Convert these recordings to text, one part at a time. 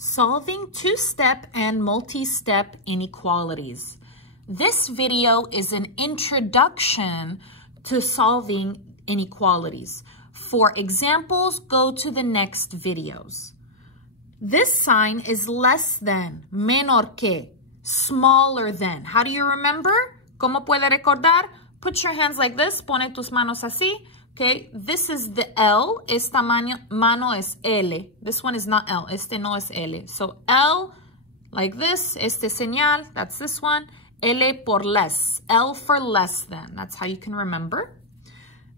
Solving two-step and multi-step inequalities. This video is an introduction to solving inequalities. For examples, go to the next videos. This sign is less than, menor que, smaller than. How do you remember? ¿Cómo puede recordar? Put your hands like this, pone tus manos así. Okay, this is the L, esta mano es L. This one is not L, este no es L. So L, like this, este señal, that's this one. L por less, L for less than, that's how you can remember.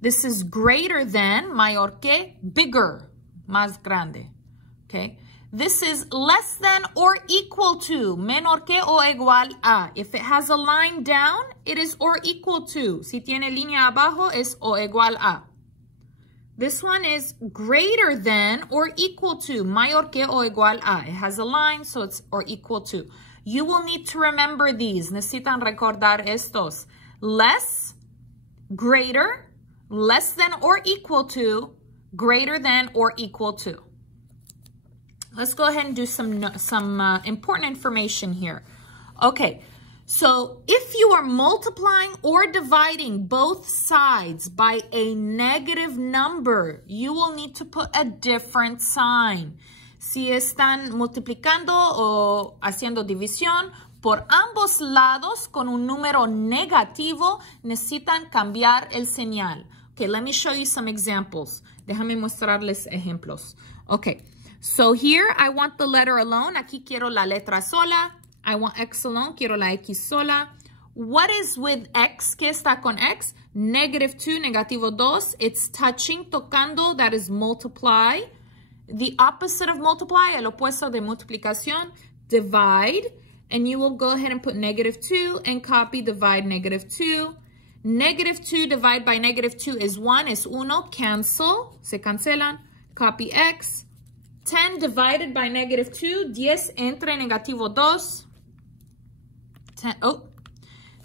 This is greater than, mayor que, bigger, más grande, okay? This is less than or equal to, menor que o igual a. If it has a line down, it is or equal to. Si tiene línea abajo, es o igual a. This one is greater than or equal to, mayor que o igual a. It has a line, so it's or equal to. You will need to remember these. Necesitan recordar estos. Less, greater, less than or equal to, greater than or equal to. Let's go ahead and do some important information here. Okay, so if you are multiplying or dividing both sides by a negative number, you will need to put a different sign. Si están multiplicando o haciendo división por ambos lados con un número negativo, necesitan cambiar el señal. Okay, let me show you some examples. Déjame mostrarles ejemplos. Okay. So here, I want the letter alone. Aquí quiero la letra sola. I want X alone. Quiero la X sola. What is with X? ¿Qué está con X? Negative 2, negativo 2. It's touching, tocando. That is multiply. The opposite of multiply, el opuesto de multiplicación, divide. And you will go ahead and put negative 2 and copy divide negative 2. Negative 2 divided by negative 2 is 1, es uno. Cancel. Se cancelan. Copy X. 10 divided by negative 2, 10 entre negativo 2.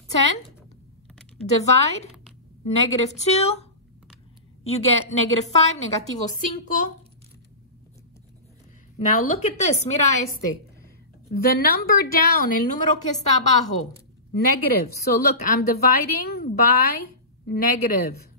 10 divide negative 2. You get negative 5, negativo 5. Now look at this, mira este. The number down, el número que está abajo, negative. So look, I'm dividing by negative.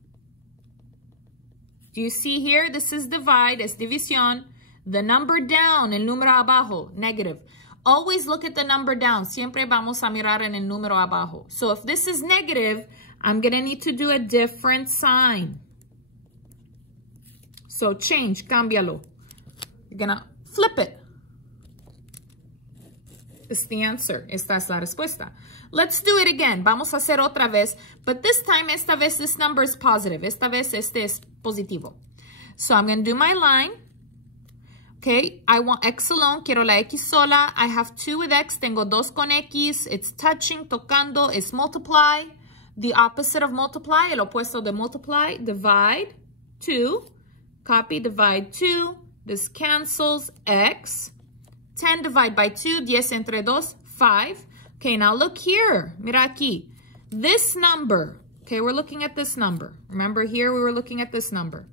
Do you see here? This is divide, es división. The number down, el número abajo, negative. Always look at the number down. Siempre vamos a mirar en el número abajo. So if this is negative, I'm going to need to do a different sign. So change, cámbialo. You're going to flip it. It's the answer. Esta es la respuesta. Let's do it again. Vamos a hacer otra vez. But this time, esta vez, this number is positive. Esta vez, este es positivo. So I'm going to do my line. Okay, I want X alone, quiero la X sola. I have 2 with X, tengo 2 con X. It's touching, tocando, es multiply. The opposite of multiply, el opuesto de multiply, divide, 2. Copy, divide 2. This cancels, X. 10 divided by 2, 10 entre 2, 5. Okay, now look here, mira aquí. This number, okay, we're looking at this number. Remember here, we were looking at this number.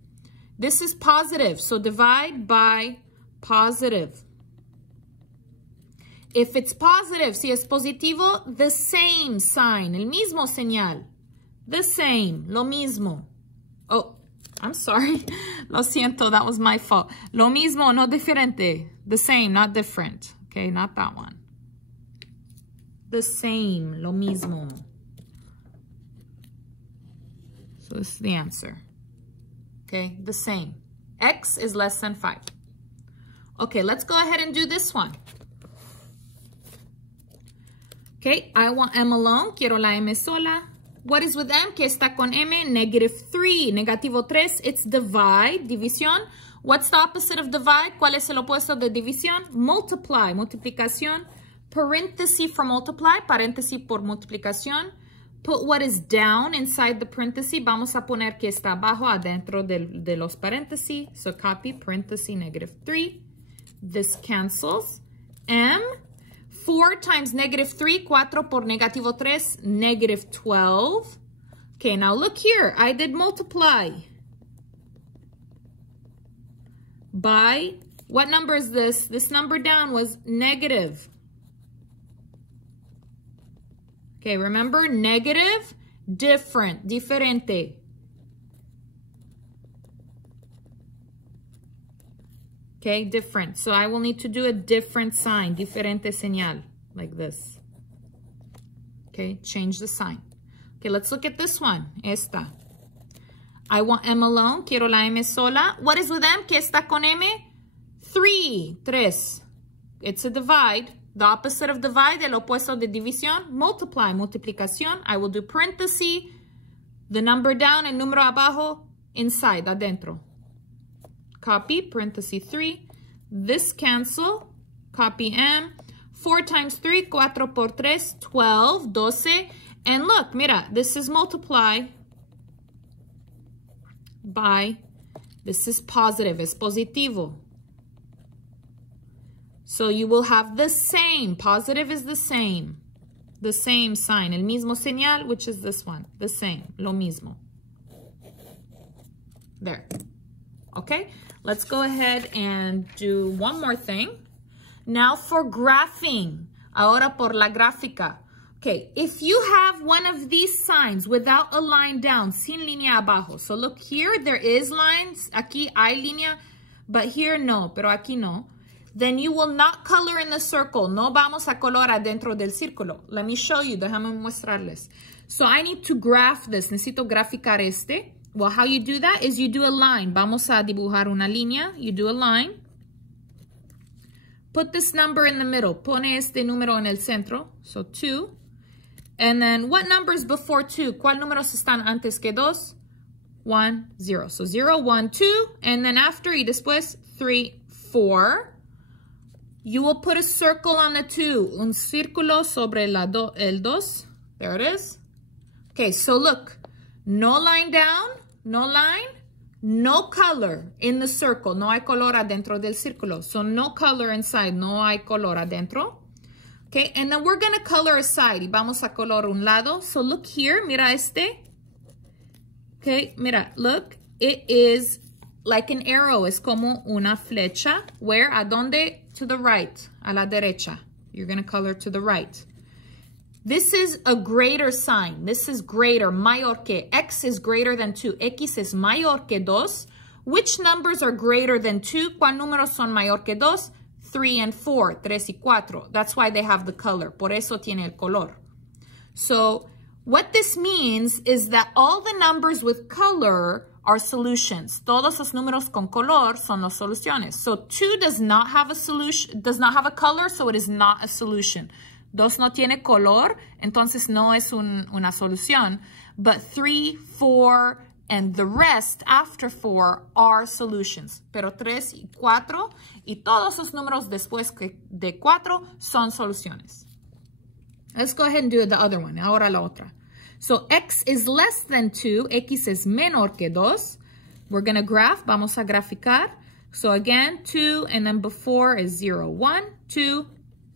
This is positive, so divide by positive. If it's positive, si es positivo, the same sign, el mismo señal. The same, lo mismo. Oh, I'm sorry. Lo siento, that was my fault. Lo mismo, no diferente. The same, not different. Okay, not that one. The same, lo mismo. So this is the answer. Okay, the same. X is less than 5. Okay, let's go ahead and do this one. Okay, I want M alone. Quiero la M sola. What is with M? ¿Qué está con M? Negative 3. Negativo 3. It's divide. División. What's the opposite of divide? ¿Cuál es el opuesto de división? Multiply. Multiplicación. Paréntesis for multiply. Paréntesis por multiplicación. Put what is down inside the parenthesis. Vamos a poner que está abajo adentro de los paréntesis. So copy paréntesis negative 3. This cancels. M. 4 times negative 3. 4 por negativo 3. Negative 12. Okay, now look here. I did multiply by What number is this? This number down was negative. Okay, remember, negative, different, diferente. Okay, different. So I will need to do a different sign, diferente señal, like this. Okay, change the sign. Okay, let's look at this one, esta. I want M alone, quiero la M sola. What is with M? ¿Qué está con M? 3, tres. It's a divide. The opposite of divide, el opuesto de división, multiply, multiplicación. I will do paréntesis, the number down, el número abajo, inside, adentro. Copy, paréntesis 3. This cancel, copy M. 4 times 3, 4 por 3, 12, 12. And look, mira, this is multiply by, this is positive, es positivo. So you will have the same, positive is the same sign, el mismo señal, which is this one, the same, lo mismo. There, okay? Let's go ahead and do one more thing. Now for graphing, ahora por la gráfica. Okay, if you have one of these signs without a line down, sin línea abajo. So look here, there is lines, aquí hay línea, but here no, pero aquí no. Then you will not color in the circle. No vamos a color adentro del círculo. Let me show you, déjame mostrarles. So I need to graph this, necesito graficar este. Well, how you do that is you do a line. Vamos a dibujar una línea. You do a line. Put this number in the middle. Pone este número en el centro. So 2. And then what numbers before 2? ¿Cuál números están antes que 2? 1, 0. So 0, 1, 2. And then after y después 3, 4. You will put a circle on the 2. Un círculo sobre el 2. There it is. Okay, so look. No line down. No line, no color in the circle. No hay color adentro del círculo. So no color inside. No hay color adentro. Okay, and then we're going to color a side. Y vamos a color un lado. So look here. Mira este. Okay, mira, look. It is like an arrow. Es como una flecha. Where? ¿A dónde? To the right. A la derecha. You're going to color to the right. This is a greater sign. This is greater, mayor que. X is greater than 2. X es mayor que 2. Which numbers are greater than 2? ¿Cuál números son mayor que 2? 3 and 4. 3 y 4. That's why they have the color. Por eso tiene el color. So what this means is that all the numbers with color are solutions. Todos los números con color son las soluciones. So 2 does not have a solution, does not have a color, so it is not a solution. 2 no tiene color, entonces no es una solución. But 3, 4, and the rest after 4 are solutions. Pero 3 y 4 y todos los números después de 4 son soluciones. Let's go ahead and do the other one. Ahora la otra. So x is less than 2. X es menor que 2. We're going to graph. Vamos a graficar. So again, 2, and then before is 0. 1, 2,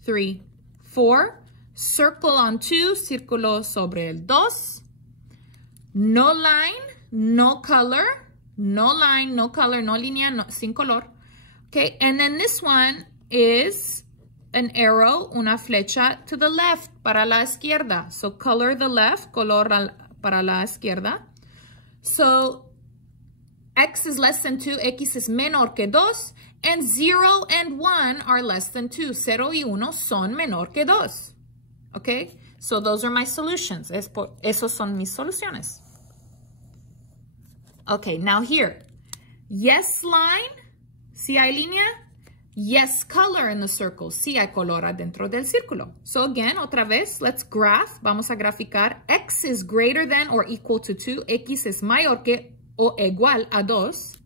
3, 4. Circle on 2. Círculo sobre el 2. No line, no color. No line, no color, no línea, no, sin color. Okay, and then this one is an arrow, una flecha to the left, para la izquierda. So color the left, color para la izquierda. So x is less than 2, x es menor que 2, and 0 and 1 are less than 2. 0 y 1 son menor que 2. Okay, so those are my solutions. Esos son mis soluciones. Okay, now here. Yes line, si hay línea. Yes color in the circle, si hay color adentro del círculo. So again, otra vez, let's graph. Vamos a graficar. X is greater than or equal to 2. X es mayor que o igual a 2.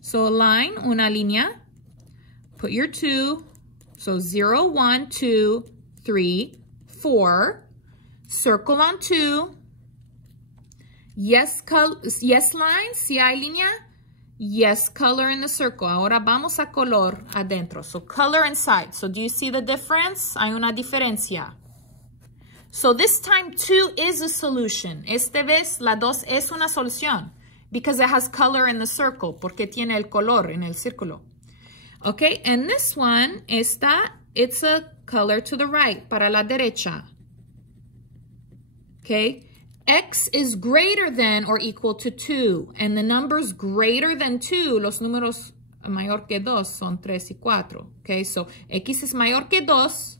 So line, una línea. Put your 2. So 0, 1, 2, 3, 4. Circle on 2. Yes line, si hay línea. Yes color in the circle. Ahora vamos a color adentro. So color inside. So do you see the difference? Hay una diferencia. So this time 2 is a solution. Esta vez la 2 es una solución. Because it has color in the circle. Porque tiene el color en el círculo. Okay, and this one, it's a color to the right, para la derecha. Okay, X is greater than or equal to 2, and the numbers greater than 2, los números mayor que 2 son 3 y 4. Okay, so X es mayor que 2,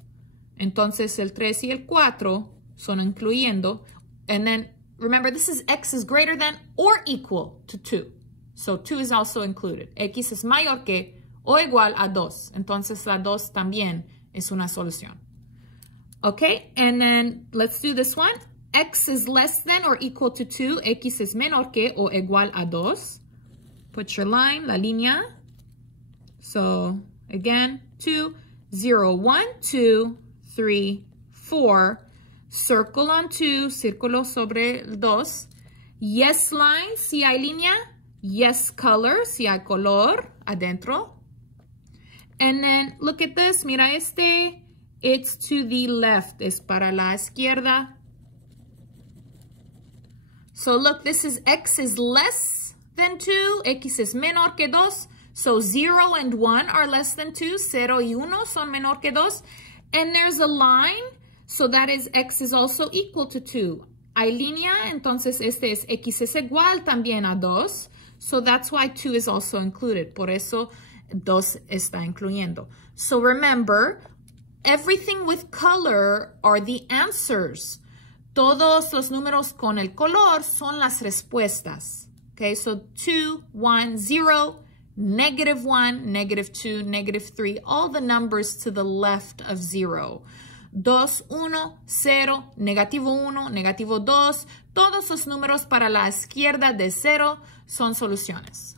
entonces el 3 y el 4 son incluyendo, and then remember this is X is greater than or equal to 2. So 2 is also included. X es mayor que o igual a 2. Entonces la 2 también es una solución. Okay, and then let's do this one. X is less than or equal to 2. X es menor que o igual a 2. Put your line, la línea. So again, 2, 0, 1, 2, 3, 4. Circle on 2, círculo sobre el 2. Yes line, si hay línea. Yes color, si hay color adentro. And then look at this, mira este. It's to the left, es para la izquierda. So look, this is X is less than 2, X es menor que 2. So 0 and 1 are less than 2, 0 y 1 son menor que 2. And there's a line, so that is X is also equal to 2. Hay línea, entonces este es X es igual también a 2. So that's why 2 is also included. Por eso 2 está incluyendo. So remember, everything with color are the answers. Todos los números con el color son las respuestas. Okay, so 2, 1, 0, negative 1, negative 2, negative 3, all the numbers to the left of 0. 2, 1, 0, negativo 1, negativo 2, todos los números para la izquierda de 0 son soluciones.